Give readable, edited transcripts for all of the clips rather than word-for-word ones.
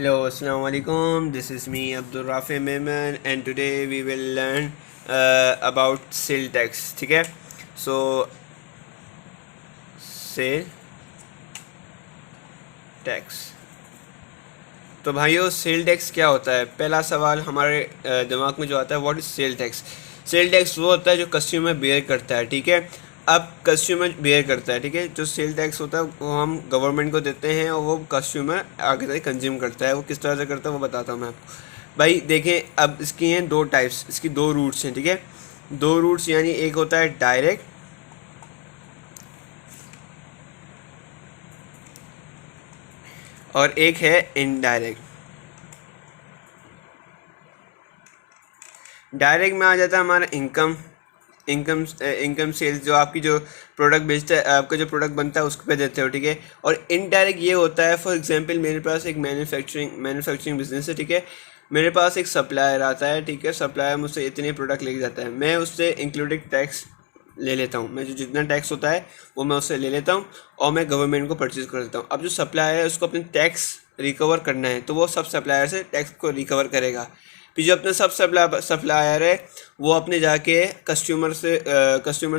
Hello, Assalamu alaikum. This is me, Abdul Rafi Mehman, and today we will learn about sale tax. ठीक है? So sale tax. तो भाइयों sale tax क्या होता है? पहला सवाल हमारे दिमाग में जो आता है, what is sale tax? Sale tax वो होता है जो कस्टमर बेयर करता है, ठीक है। अब कस्टमर बेयर करता है, ठीक है। जो सेल टैक्स होता है वो हम गवर्नमेंट को देते हैं और वो कस्टमर आगे तक कंज्यूम करता है। वो किस तरह से करता है वो बताता हूँ मैं आपको। भाई देखें, अब इसकी हैं दो टाइप्स, इसकी दो रूट्स हैं, ठीक है। दो रूट्स यानी एक होता है डायरेक्ट और एक है इनडायरेक्ट। डायरेक्ट में आ जाता है हमारा इनकम सेल्स, जो आपकी जो प्रोडक्ट बेचता है, आपका जो प्रोडक्ट बनता है उसको पे देते हो, ठीक है। और इनडायरेक्ट ये होता है, फॉर एग्जांपल मेरे पास एक मैन्युफैक्चरिंग बिजनेस है, ठीक है। मेरे पास एक सप्लायर आता है, ठीक है। सप्लायर मुझसे इतने प्रोडक्ट लेके जाता है, मैं उससे इंक्लूडिंग टैक्स ले लेता हूँ। मैं जो जितना टैक्स होता है वो मैं उससे ले लेता हूँ और मैं गवर्नमेंट को परचेज कर देता हूँ। अब जो सप्लायर है उसको अपने टैक्स रिकवर करना है, तो वो सब सप्लायर से टैक्स को रिकवर करेगा। फिर जो अपना सब सप्लायर है वो अपने जाके कस्टमर से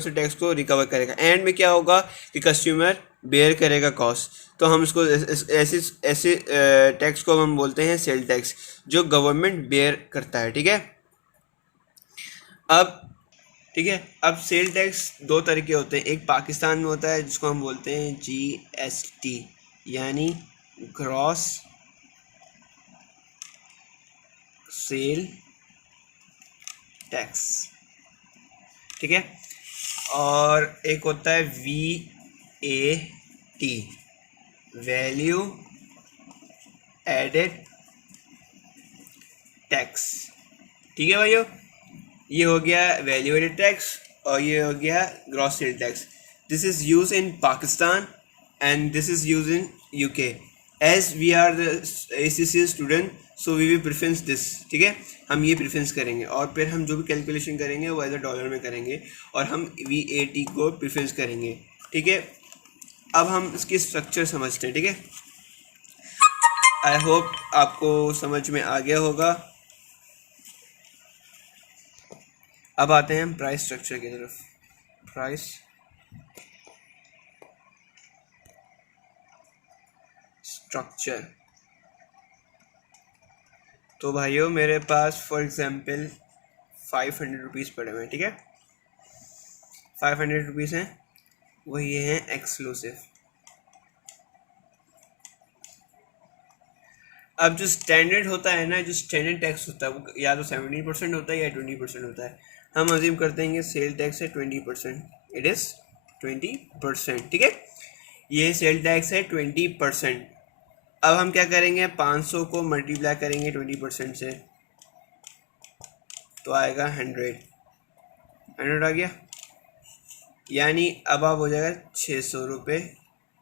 टैक्स को रिकवर करेगा। एंड में क्या होगा कि कस्टमर बेयर करेगा कॉस्ट। तो हम इसको ऐसे टैक्स को हम बोलते हैं सेल टैक्स, जो गवर्नमेंट बेयर करता है, ठीक है। अब ठीक है, अब सेल टैक्स दो तरह के होते हैं। एक पाकिस्तान में होता है जिसको हम बोलते हैं GST, यानी ग्रॉस सेल टैक्स, ठीक है। और एक होता है VAT, वैल्यू एडेड टैक्स, ठीक है भाइयों। ये हो गया वैल्यू एडेड टैक्स और ये हो गया gross sale tax. This is use in Pakistan and this is use in UK। As we are the ACC student, so we will preference this, ठीक है। हम ये प्रेफरेंस करेंगे और फिर हम जो भी कैलकुलेशन करेंगे वो एज अ डॉलर में करेंगे और हम VAT को प्रेफरेंस करेंगे, ठीक है। अब हम इसकी स्ट्रक्चर समझते हैं, ठीक है। आई होप आपको समझ में आ गया होगा। अब आते हैं हम प्राइस स्ट्रक्चर की तरफ। प्राइस स्ट्रक्चर, तो भाइयों मेरे पास फॉर एग्जांपल 500 रुपीज़ पड़े हुए हैं, ठीक है। 500 रुपीज़ हैं, वो ये हैं एक्सक्लूसिव। अब जो स्टैंडर्ड होता है ना, जो स्टैंडर्ड टैक्स होता है वो या तो 17% होता है या 20% होता है। हम अज्यूम करते हैं कि सेल टैक्स है 20%, इट इज़ 20%, ठीक है। ये सेल टैक्स है 20%। अब हम क्या करेंगे, 500 को मल्टीप्लाई करेंगे 20% से तो आएगा 100 आ गया, यानी अब आप हो जाएगा 600 रुपये।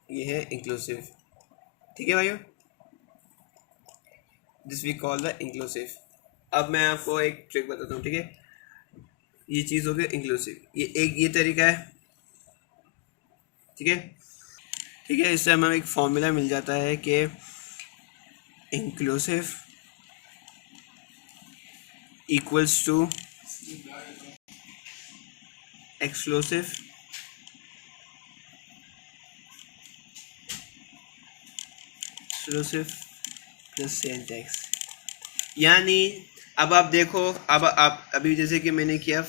ये है इंक्लूसिव, ठीक है भाइयों, this we call the inclusive. अब मैं आपको एक ट्रिक बताता हूँ, ठीक है। ये चीज़ हो गई इंक्लूसिव, ये तरीका है, ठीक है। ठीक है, इससे हमें एक फॉर्मूला मिल जाता है कि inclusive equals to exclusive plus sale tax. यानी अब आप देखो, अब आप अभी जैसे कि मैंने किया,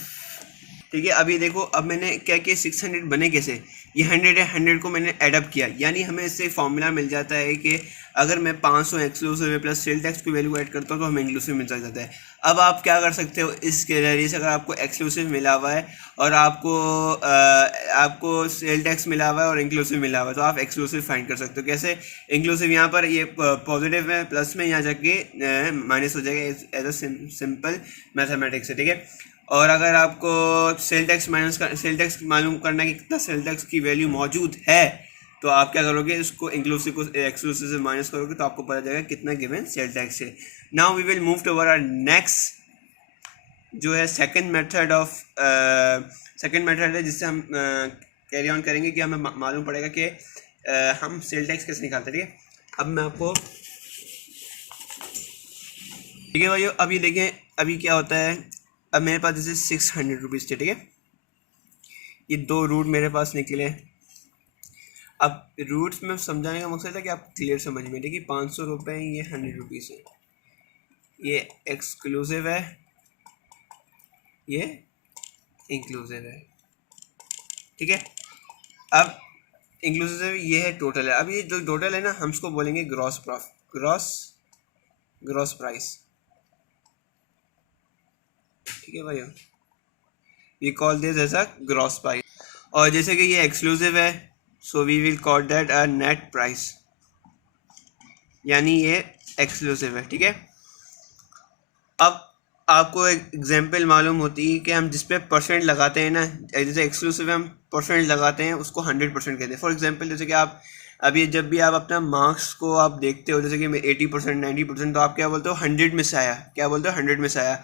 ठीक है। अभी देखो, अब मैंने क्या किया, 600 बने कैसे, ये 100 है, 100 को मैंने एडअप किया, यानी हमें इससे फॉर्मूला मिल जाता है कि अगर मैं 500 एक्सक्लूसिव प्लस सेल टैक्स की वैल्यू ऐड करता हूँ तो हमें इंक्लूसिव मिल जाता है। अब आप क्या कर सकते हो इस जरिए से, अगर आपको एक्सक्लूसिव मिला हुआ है और आपको सेल टैक्स मिला हुआ है और इंक्लूसिव मिला हुआ है, तो आप एक्सक्लूसिव फाइंड कर सकते हो। कैसे? इंक्लूसिव यहाँ पर ये पॉजिटिव है, प्लस में यहाँ जाके माइनस हो जाएगा एज अ सिंपल मैथमेटिक्स है, ठीक है। और अगर आपको सेल टैक्स मालूम करना है कि कितना सेल टैक्स की वैल्यू मौजूद है, तो आप क्या करोगे, इसको इंक्लूसिव को एक्सक्लूसिव से माइनस करोगे तो आपको पता चलेगा कितना गिवन सेल टैक्स है। Now we will move toward our next, जो है सेकंड मेथड है, जिससे हम कैरी ऑन करेंगे कि हमें मालूम पड़ेगा कि हम सेल टैक्स कैसे निकालते हैं, ठीक है। अब मैं आपको ठीक है भाइयों, अभी देखें अभी क्या होता है। अब मेरे पास जैसे 600 रुपीज़ थे, ठीक है, ये 2 रूट मेरे पास निकले। अब रूट्स में समझाने का मकसद है कि आप क्लियर समझ में। देखिए 500 रुपये, ये 100 रुपीज़ है, ये एक्सक्लूसिव है, ये इंक्लूसिव है, ठीक है। अब इंक्लूसिव ये है, टोटल है। अब ये जो टोटल है ना, हम इसको बोलेंगे ग्रॉस प्रॉफिट, ग्रॉस प्राइस, ठीक है भाई, we call this as a gross price. और जैसे कि ये एक्सक्लूसिव है, so we will call that a net price, यानी ये एक्सक्लूसिव है, ठीक है। अब आपको एक एग्जांपल मालूम होती है कि हम जिस पे परसेंट लगाते हैं ना, जैसे एक्सक्लूसिव में हम परसेंट लगाते हैं, उसको 100% कहते हैं। फॉर एग्जांपल जैसे कि आप अभी जब भी आप अपना मार्क्स को आप देखते हो, जैसे कि 80% 90%, तो आप क्या बोलते हो, 100 में से आया, क्या बोलते हो, 100 में से आया।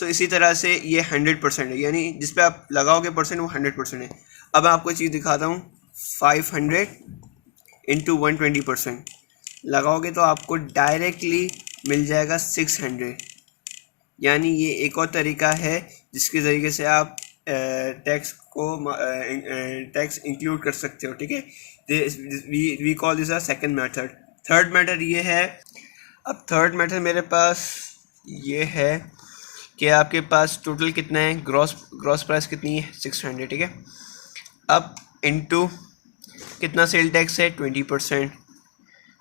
तो इसी तरह से ये 100% है, यानी जिस पे आप लगाओगे परसेंट वो 100% है। अब मैं आपको चीज़ दिखाता हूँ, 500 इंटू 120% लगाओगे तो आपको डायरेक्टली मिल जाएगा 600। यानी ये एक और तरीका है जिसके ज़रिए से आप टैक्स को टैक्स इंक्लूड कर सकते हो, ठीक है। We call this a second method. Third method ये है। अब थर्ड मेथड मेरे पास ये है कि आपके पास टोटल कितना है, ग्रॉस प्राइस कितनी है, 600, ठीक है। अब इनटू कितना सेल टैक्स है, 20%,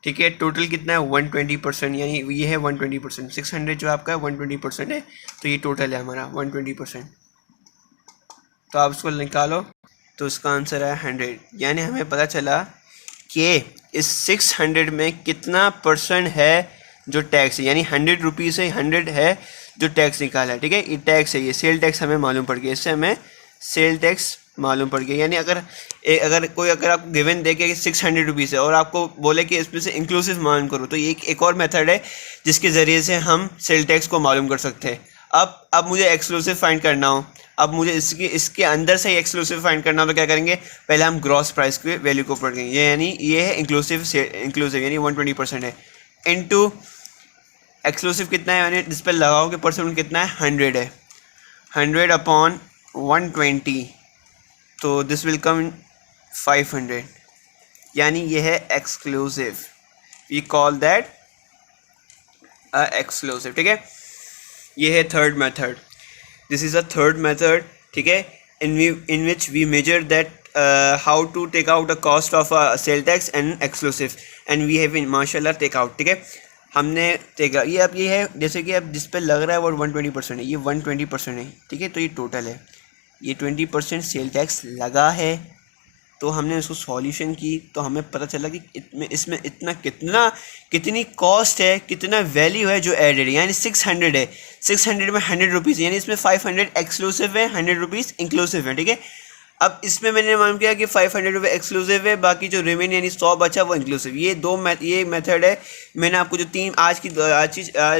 ठीक है। टोटल कितना है, 120%, यानी ये है 120%। 600 जो आपका 120% है, तो ये टोटल है हमारा 120%। तो आप इसको निकालो तो इसका आंसर है 100। यानी हमें पता चला कि इस 600 में कितना परसेंट है जो टैक्स है, यानी 100 रुपीज़ से 100 है जो टैक्स निकाला है, ठीक है। ये टैक्स है, ये सेल टैक्स हमें मालूम पड़ गया, इससे हमें सेल टैक्स मालूम पड़ गया। यानी अगर आपको गिवन दे के 600 रुपीज़ है और आपको बोले कि इसमें से इंक्लूसिव मालूम करो, तो ये एक और मेथड है जिसके ज़रिए से हम सेल टैक्स को मालूम कर सकते हैं। अब मुझे एक्सक्लूसिव फाइंड करना हो, अब मुझे इसके अंदर से ही एक्सक्लूसिव फाइंड करना हो, तो क्या करेंगे, पहले हम ग्रॉस प्राइस के वैल्यू को पढ़ेंगे, यानी ये है इंक्लूसिव यानी 120% है, इनटू एक्सक्लूसिव कितना है, यानी जिस पर लगाओगे परसेंट कितना है, 100 है, 100 अपॉन 120, तो दिस विल कम 500, यानी ये है exclusive. We call that exclusive, ठीक है। ये है third method, this is a third method, ठीक है, in which we measure that how to take out the cost of a sale tax and exclusive, and we have in माशाल्लाह take out, ठीक है। हमने टेक ये अब ये है, जैसे कि अब जिस पे लग रहा है वो 120% है, ये 120% है, ठीक है। तो ये टोटल है, ये 20% सेल टैक्स लगा है। तो हमने उसको सॉल्यूशन की तो हमें पता चला कि इसमें कितनी कॉस्ट है, कितना वैल्यू है जो एडेड है, यानी 600 है, 600 में 100 रुपीज़, यानी इसमें 500 एक्सक्लूसिव है, 100 रुपीज़ इंक्लूसिव है, ठीक है। अब इसमें मैंने मालूम किया कि 500 रुपये एक्सक्लूसिव है, बाकी जो रिमेन यानी 100 बचा वो इंक्लूसिव। ये मेथड है। मैंने आपको जो तीन आज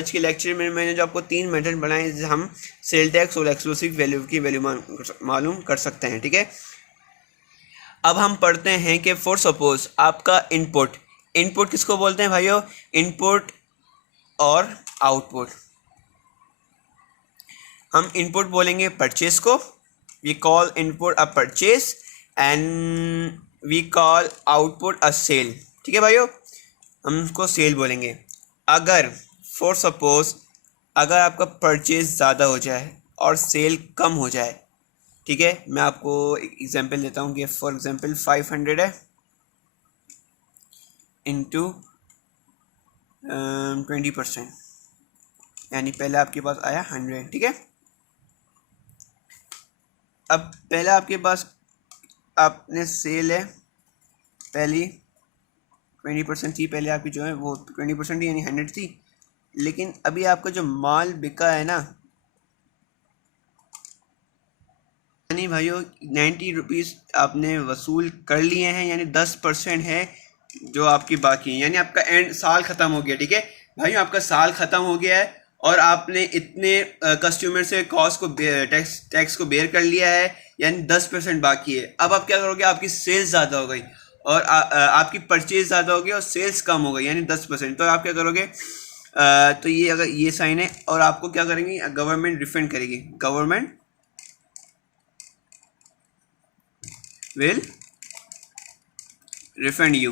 के लेक्चर में मैंने जो आपको 3 मेथड बनाए, हम सेल टैक्स और एक्सक्लूसिव वैल्यू की वैल्यू मालूम कर सकते हैं, ठीक है। अब हम पढ़ते हैं कि फॉर सपोज आपका इनपुट किसको बोलते हैं भाइयों, इनपुट और आउटपुट। हम इनपुट बोलेंगे परचेज को, we call input a purchase, and we call output a sale, ठीक है भाइयों, हम उसको सेल बोलेंगे। अगर फॉर सपोज अगर आपका परचेज ज़्यादा हो जाए और सेल कम हो जाए, ठीक है, मैं आपको एक एग्जांपल देता हूँ कि फॉर एग्जांपल 500 है इंटू 20%, यानी पहले आपके पास आया 100, ठीक है। अब पहले आपके पास आपने सेल है, पहली 20% थी, पहले आपकी जो है वो 20% थी, यानी 100 थी। लेकिन अभी आपका जो माल बिका है ना, यानी भाइयों 90 रुपीज़ आपने वसूल कर लिए हैं, यानी 10% है जो आपकी बाकी है, यानी आपका एंड साल ख़त्म हो गया, ठीक है भाइयों, आपका साल ख़त्म हो गया है और आपने इतने कस्टमर से कॉस्ट को टैक्स को बेयर कर लिया है, यानी 10% बाकी है। अब आप क्या करोगे, आपकी सेल्स ज़्यादा हो गई और आपकी परचेज ज़्यादा हो गई और सेल्स कम हो गई, यानी 10%। तो आप क्या करोगे, तो ये अगर ये साइन है और आपको क्या करेंगे, गवर्नमेंट रिफंड करेगी, गवर्नमेंट विल रिफंड यू,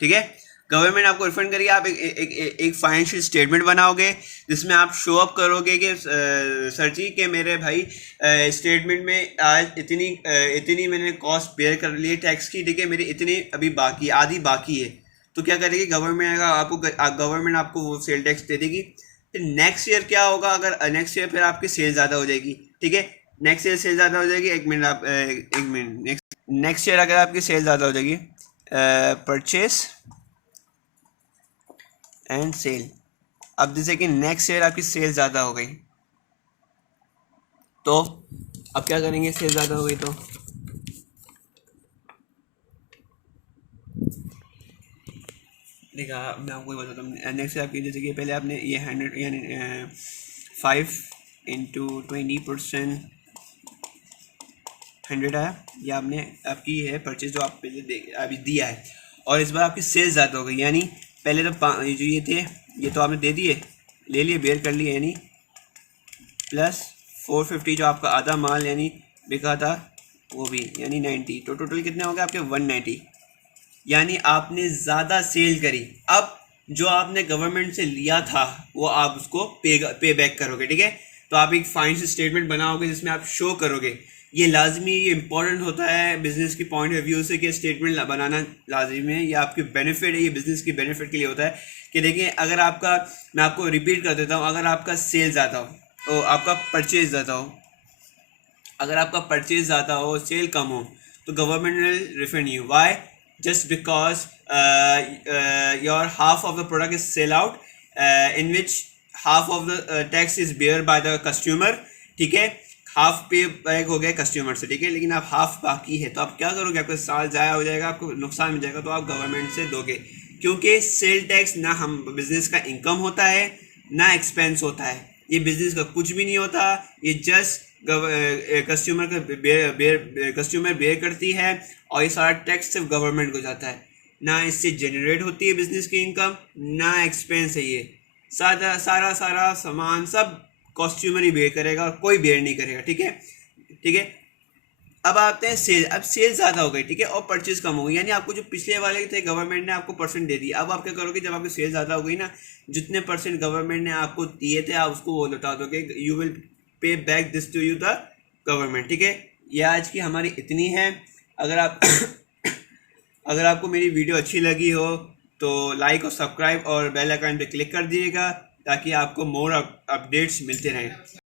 ठीक है। गवर्नमेंट आपको रिफंड करेगी। आप एक फाइनेंशियल स्टेटमेंट बनाओगे जिसमें आप शो अप करोगे कि सर जी कि मेरे भाई स्टेटमेंट में आज इतनी मैंने कॉस्ट बेयर कर ली है टैक्स की, ठीक है, मेरी इतनी अभी बाकी, आधी बाकी है। तो क्या करेगी गवर्नमेंट, गवर्नमेंट आपको वो सेल टैक्स दे देगी। फिर नेक्स्ट ईयर क्या होगा, अगर नेक्स्ट ईयर फिर आपकी सेल ज़्यादा हो जाएगी, ठीक है, नेक्स्ट ईयर सेल ज़्यादा हो जाएगी, एक मिनट, नेक्स्ट ईयर अगर आपकी सेल ज़्यादा हो जाएगी, परचेस एंड सेल। अब जैसे कि नेक्स्ट ईयर आपकी सेल ज़्यादा हो गई, तो अब क्या करेंगे, सेल ज़्यादा हो गई तो देखा, मैं आपको बताता हूँ। नेक्स्ट आपकी जैसे कि पहले आपने ये 100 यानी 5 इंटू 20% 100 आया, ये आपने आपकी है परचेज जो आप पहले अभी दिया है, और इस बार आपकी सेल ज़्यादा हो गई, यानी पहले तो जो ये थे ये तो आपने दे दिए, ले लिए, बेयर कर लिए, यानी प्लस 450 जो आपका आधा माल यानी बिका था वो भी, यानी 90, तो टोटल कितने हो गए आपके 190, यानी आपने ज़्यादा सेल करी। अब जो आपने गवर्नमेंट से लिया था वो आप उसको पे बैक करोगे, ठीक है। तो आप एक फाइनेंशियल स्टेटमेंट बनाओगे जिसमें आप शो करोगे, ये लाजमी, ये इंपॉर्टेंट होता है बिजनेस की पॉइंट ऑफ व्यू से कि स्टेटमेंट बनाना लाजमी है। ये आपकी बेनिफिट है, ये बिजनेस की बेनिफिट के लिए होता है कि देखिए, अगर आपका, मैं आपको रिपीट कर देता हूँ, अगर आपका सेल ज़्यादा हो तो आपका परचेज ज़्यादा हो, अगर आपका परचेज ज़्यादा हो, सेल कम हो, तो government will refund you. Why? just because your half of the product is sell out, in which half of the tax is bear by the customer, ठीक है, हाफ पे बैक हो गया कस्टमर से, ठीक है, लेकिन आप हाफ बाकी है, तो आप क्या करोगे, आपका साल ज़ाया हो जाएगा, आपको नुकसान हो जाएगा, तो आप गवर्नमेंट से दोगे, क्योंकि सेल टैक्स ना हम बिजनेस का इनकम होता है ना एक्सपेंस होता है, ये बिजनेस का कुछ भी नहीं होता, ये जस्ट कस्टमर का कस्टमर बेयर करती है, और ये सारा टैक्स सिर्फ गवर्नमेंट को जाता है, ना इससे जनरेट होती है बिजनेस की इनकम, ना एक्सपेंस है, ये सारा सामान सब कस्टमर ही बेयर करेगा और कोई बेयर नहीं करेगा, ठीक है, ठीक है। अब आते हैं सेल, अब सेल ज़्यादा हो गई, ठीक है, और परचेज कम हो गई, यानी आपको जो पिछले वाले थे गवर्नमेंट ने आपको परसेंट दे दिया, अब आप क्या करोगे, जब आपकी सेल ज़्यादा हो गई ना, जितने परसेंट गवर्नमेंट ने आपको दिए थे आप उसको वो लौटा दोगे, you will pay back this to you the government, ठीक है। ये आज की हमारी इतनी है। अगर आप अगर आपको मेरी वीडियो अच्छी लगी हो तो लाइक और सब्सक्राइब और बेल आइकन पे क्लिक कर दीजिएगा ताकि आपको मोर अपडेट्स मिलते रहें।